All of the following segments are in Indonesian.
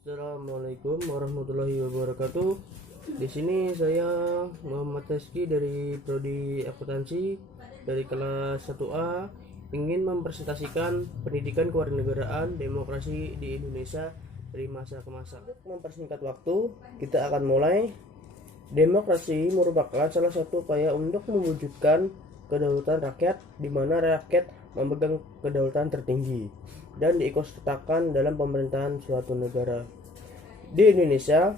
Assalamualaikum warahmatullahi wabarakatuh. Di sini saya Muhammad Rizky dari Prodi Akuntansi dari kelas 1A ingin mempresentasikan pendidikan kewarganegaraan demokrasi di Indonesia dari masa ke masa. Untuk mempersingkat waktu, kita akan mulai. Demokrasi merupakan salah satu upaya untuk mewujudkan kedaulatan rakyat di mana rakyat memegang kedaulatan tertinggi dan diikutsertakan dalam pemerintahan suatu negara. Di Indonesia,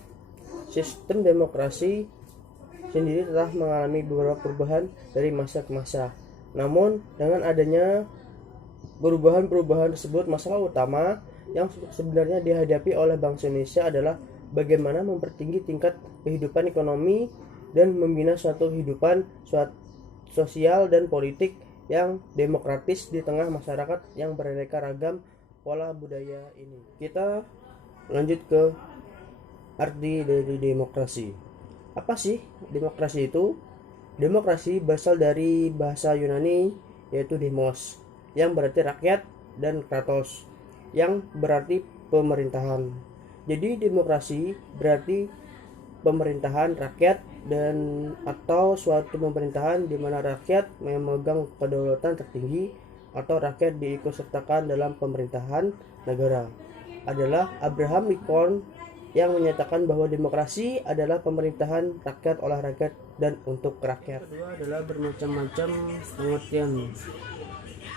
sistem demokrasi sendiri telah mengalami beberapa perubahan dari masa ke masa. Namun, dengan adanya perubahan-perubahan tersebut, masalah utama yang sebenarnya dihadapi oleh bangsa Indonesia adalah bagaimana mempertinggi tingkat kehidupan ekonomi dan membina suatu kehidupan sosial dan politik yang demokratis di tengah masyarakat yang beraneka ragam pola budaya ini. Kita lanjut ke arti dari demokrasi. Apa sih demokrasi itu? Demokrasi berasal dari bahasa Yunani yaitu demos, yang berarti rakyat, dan kratos, yang berarti pemerintahan. Jadi demokrasi berarti pemerintahan rakyat dan atau suatu pemerintahan di mana rakyat memegang kedaulatan tertinggi atau rakyat diikutsertakan dalam pemerintahan negara. Adalah Abraham Lincoln yang menyatakan bahwa demokrasi adalah pemerintahan rakyat oleh rakyat dan untuk rakyat. Kedua adalah bermacam-macam pengertian.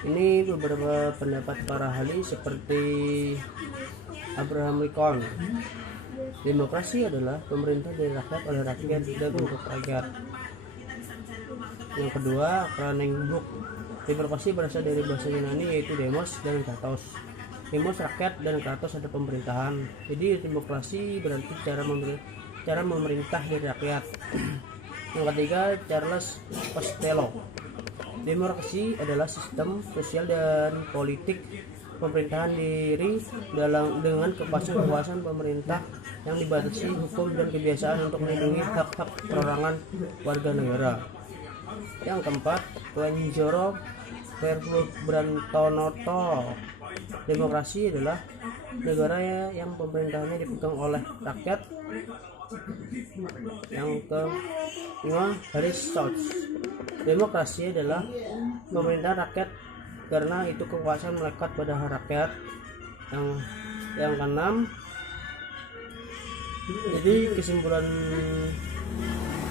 Ini beberapa pendapat para ahli seperti Abraham Lincoln. Demokrasi adalah pemerintah dari rakyat oleh rakyat dan untuk rakyat. Yang kedua, Cranenburg. Demokrasi berasal dari bahasa Yunani yaitu demos dan kratos. Demos rakyat dan kratos ada pemerintahan. Jadi demokrasi berarti cara memerintah dari rakyat. Yang ketiga, Charles Costello. Demokrasi adalah sistem sosial dan politik pemerintahan diri dengan kekuasaan pemerintah yang dibatasi hukum dan kebiasaan untuk melindungi hak-hak perorangan warga negara. Yang keempat, Wenjoro Verbrantonoto. Demokrasi adalah negara yang pemerintahannya dipegang oleh rakyat. Yang kelima, Harris Schultz. Demokrasi adalah pemerintahan rakyat karena itu kekuasaan melekat pada rakyat. Yang keenam, jadi kesimpulan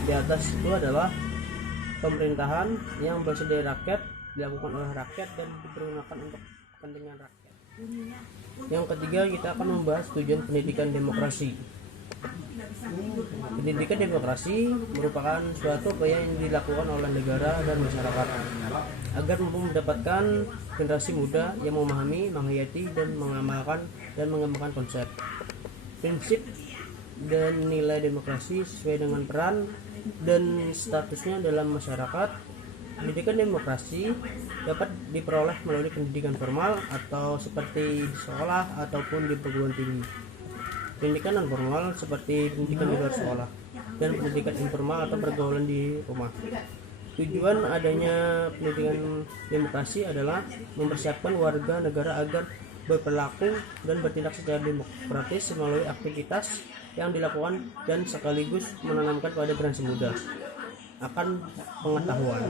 di atas itu adalah pemerintahan yang berasal dari rakyat, dilakukan oleh rakyat dan dipergunakan untuk kepentingan rakyat. Yang ketiga, kita akan membahas tujuan pendidikan demokrasi. Pendidikan demokrasi merupakan suatu upaya yang dilakukan oleh negara dan masyarakat agar mampu mendapatkan generasi muda yang memahami, menghayati, dan mengamalkan dan mengembangkan konsep, prinsip, dan nilai demokrasi sesuai dengan peran dan statusnya dalam masyarakat. Pendidikan demokrasi dapat diperoleh melalui pendidikan formal atau seperti di sekolah ataupun di perguruan tinggi. Pendidikan non formal seperti pendidikan di luar sekolah, dan pendidikan informal atau pergaulan di rumah. Tujuan adanya pendidikan demokrasi adalah mempersiapkan warga negara agar berperilaku dan bertindak secara demokratis melalui aktivitas yang dilakukan dan sekaligus menanamkan pada generasi muda akan pengetahuan,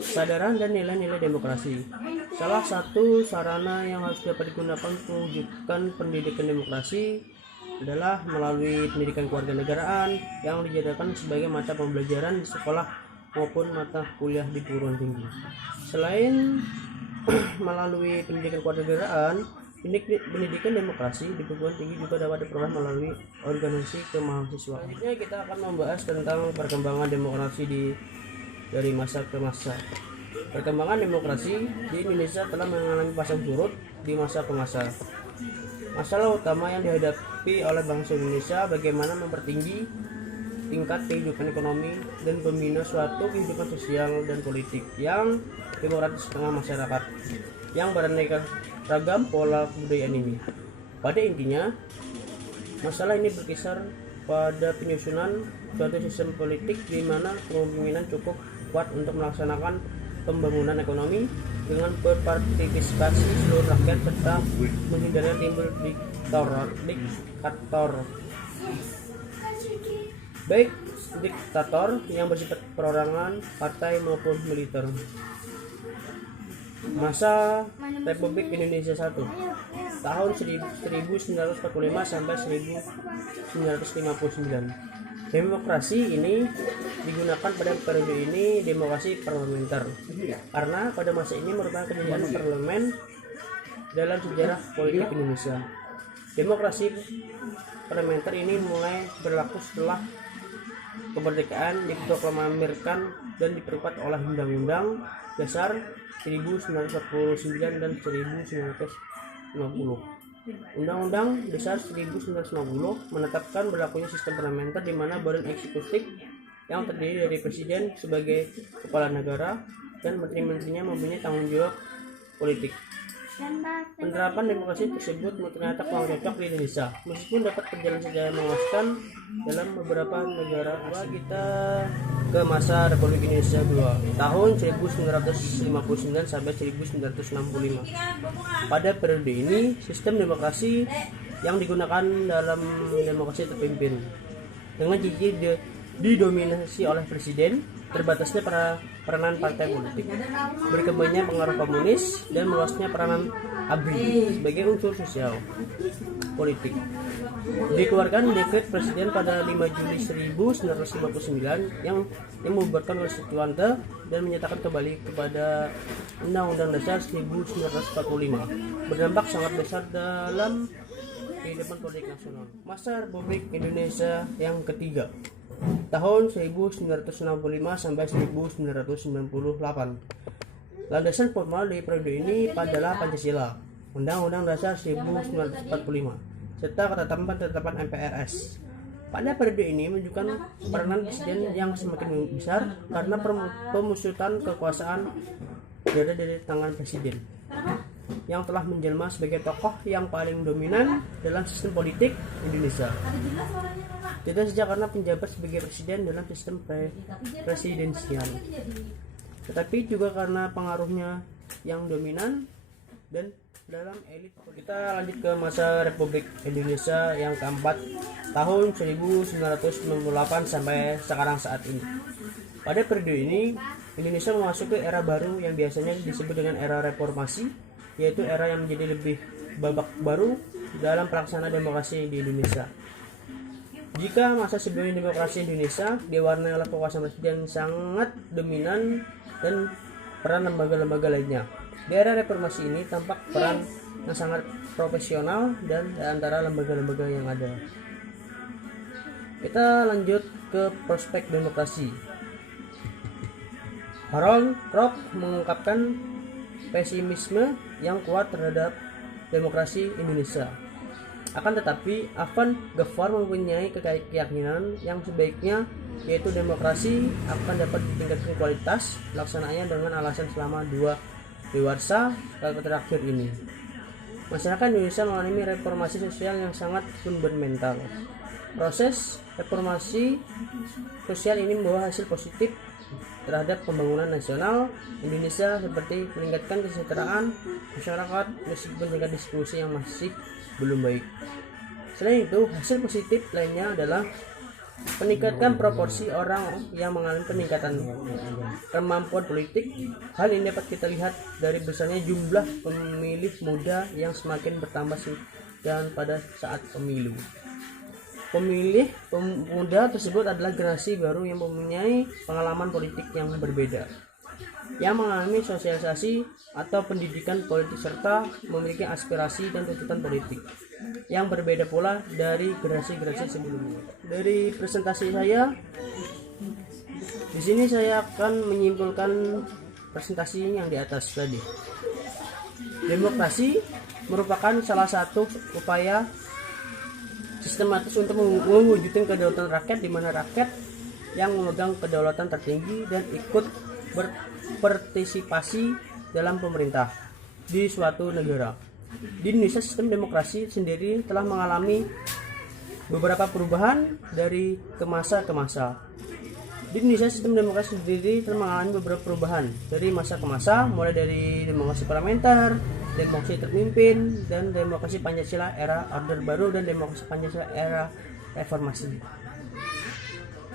kesadaran, dan nilai-nilai demokrasi. Salah satu sarana yang harus dapat digunakan untuk mewujudkan pendidikan demokrasi adalah melalui pendidikan kewarganegaraan yang dijadikan sebagai mata pembelajaran di sekolah maupun mata kuliah di perguruan tinggi. Selain melalui pendidikan kewarganegaraan, pendidikan demokrasi di perguruan tinggi juga dapat diperoleh melalui organisasi kemahasiswaan. Selanjutnya kita akan membahas tentang perkembangan demokrasi dari masa ke masa. Perkembangan demokrasi di Indonesia telah mengalami pasang surut di masa ke masa. Masalah utama yang dihadapi oleh bangsa Indonesia bagaimana mempertinggi tingkat kehidupan ekonomi dan membina suatu kehidupan sosial dan politik yang demokratis di tengah masyarakat yang beraneka ragam pola kebudayaan ini. Pada intinya, masalah ini berkisar pada penyusunan suatu sistem politik di mana kepemimpinan cukup kuat untuk melaksanakan pembangunan ekonomi, dengan berpartisipasi seluruh rakyat serta menghindari timbul diktator, baik diktator yang bersifat perorangan, partai maupun militer. Masa Republik Indonesia I tahun 1945 sampai 1959. Demokrasi ini digunakan pada periode ini demokrasi parlementer, karena pada masa ini merupakan kejayaan parlemen dalam sejarah politik Indonesia. Demokrasi parlementer ini mulai berlaku setelah kemerdekaan diproklamirkan dan diperkuat oleh Undang-Undang Dasar 1949 dan 1950. Undang-Undang Dasar 1950 menetapkan berlakunya sistem parlementer di mana badan eksekutif yang terdiri dari presiden sebagai kepala negara dan menteri-menterinya mempunyai tanggung jawab politik. Penerapan demokrasi tersebut ternyata kurang cocok di Indonesia, meskipun dapat berjalan secara memuaskan dalam beberapa negara. Kita ke masa Republik Indonesia II tahun 1959 sampai 1965. Pada periode ini, sistem demokrasi yang digunakan dalam demokrasi terpimpin dengan ciri didominasi oleh presiden, terbatasnya peranan partai politik, berkembangnya pengaruh komunis, dan meluasnya peranan ABRI sebagai unsur sosial politik. Dikeluarkan dekret presiden pada 5 Juli 1959 yang membubarkan Konstituante dan menyatakan kembali kepada Undang-Undang Dasar 1945, berdampak sangat besar dalam kehidupan politik nasional. Masa Republik Indonesia yang ketiga tahun 1965 sampai 1998. Landasan formal di periode ini adalah Pancasila, Undang-Undang Dasar 1945, serta ketetapan MPRS. Pada periode ini menunjukkan peranan presiden yang semakin besar karena pemusutan kekuasaan berada dari tangan presiden yang telah menjelma sebagai tokoh yang paling dominan dalam sistem politik Indonesia. Tidak saja karena penjabat sebagai presiden dalam sistem presidensial, tetapi juga karena pengaruhnya yang dominan dan dalam elit. Kita lanjut ke masa Republik Indonesia yang keempat tahun 1998 sampai sekarang saat ini. Pada periode ini Indonesia memasuki era baru yang biasanya disebut dengan era reformasi, yaitu era yang menjadi lebih babak baru dalam pelaksanaan demokrasi di Indonesia. Jika masa sebelum demokrasi Indonesia diwarnai oleh kekuasaan presiden sangat dominan dan peran lembaga-lembaga lainnya, di era reformasi ini tampak peran yang sangat profesional dan antara lembaga-lembaga yang ada. Kita lanjut ke prospek demokrasi. Harold Rock mengungkapkan pesimisme yang kuat terhadap demokrasi Indonesia. Akan tetapi, Avan Gafar mempunyai keyakinan yang sebaiknya, yaitu demokrasi akan dapat ditingkatkan kualitas pelaksanaannya dengan alasan selama 2 dewarsa terakhir ini. Masyarakat Indonesia mengalami reformasi sosial yang sangat fundamental. Proses reformasi sosial ini membawa hasil positif terhadap pembangunan nasional Indonesia, seperti meningkatkan kesejahteraan masyarakat meskipun tingkat diskusi yang masih belum baik. Selain itu, hasil positif lainnya adalah meningkatkan proporsi orang yang mengalami peningkatan kemampuan politik. Hal ini dapat kita lihat dari besarnya jumlah pemilih muda yang semakin bertambah dan pada saat pemilu. Pemilih pemuda tersebut adalah generasi baru yang mempunyai pengalaman politik yang berbeda, yang mengalami sosialisasi atau pendidikan politik serta memiliki aspirasi dan tuntutan politik yang berbeda pula dari generasi-generasi sebelumnya. Dari presentasi saya, di sini saya akan menyimpulkan presentasi yang di atas tadi. Demokrasi merupakan salah satu upaya sistematis untuk mewujudkan kedaulatan rakyat, di mana rakyat yang memegang kedaulatan tertinggi dan ikut berpartisipasi dalam pemerintah di suatu negara. Di Indonesia, sistem demokrasi sendiri telah mengalami beberapa perubahan dari ke masa ke masa. Di Indonesia sistem demokrasi sendiri telah mengalami beberapa perubahan dari masa ke masa, mulai dari demokrasi parlementer, demokrasi terpimpin, dan demokrasi Pancasila era Orde Baru, dan demokrasi Pancasila era reformasi.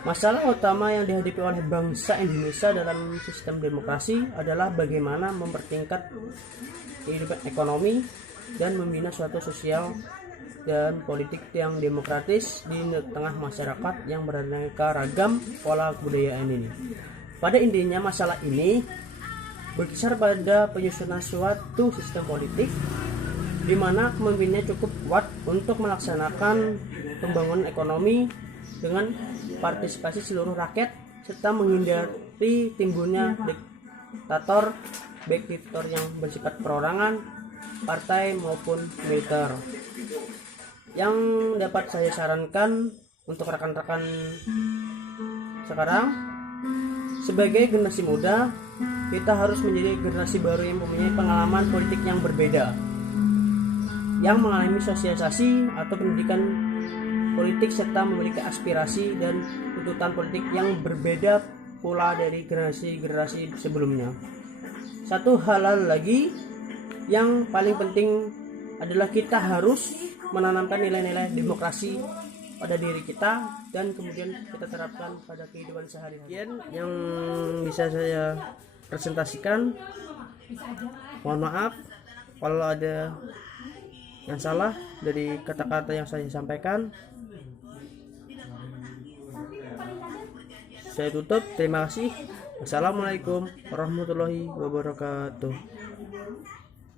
Masalah utama yang dihadapi oleh bangsa Indonesia dalam sistem demokrasi adalah bagaimana mempertingkat kehidupan ekonomi dan membina suatu sosial dan politik yang demokratis di tengah masyarakat yang beraneka ragam pola kebudayaan ini. Pada intinya masalah ini berkisar pada penyusunan suatu sistem politik di mana pemimpinnya cukup kuat untuk melaksanakan pembangunan ekonomi dengan partisipasi seluruh rakyat serta menghindari timbulnya diktator, baik diktator yang bersifat perorangan, partai maupun militer. Yang dapat saya sarankan untuk rekan-rekan sekarang, sebagai generasi muda, kita harus menjadi generasi baru yang mempunyai pengalaman politik yang berbeda, yang mengalami sosialisasi atau pendidikan politik serta memiliki aspirasi dan tuntutan politik yang berbeda pula dari generasi-generasi sebelumnya. Satu hal lagi yang paling penting adalah kita harus menanamkan nilai-nilai demokrasi pada diri kita dan kemudian kita terapkan pada kehidupan sehari-hari. Yang bisa saya presentasikan, mohon maaf kalau ada yang salah dari kata-kata yang saya sampaikan. Saya tutup, terima kasih. Wassalamualaikum warahmatullahi wabarakatuh.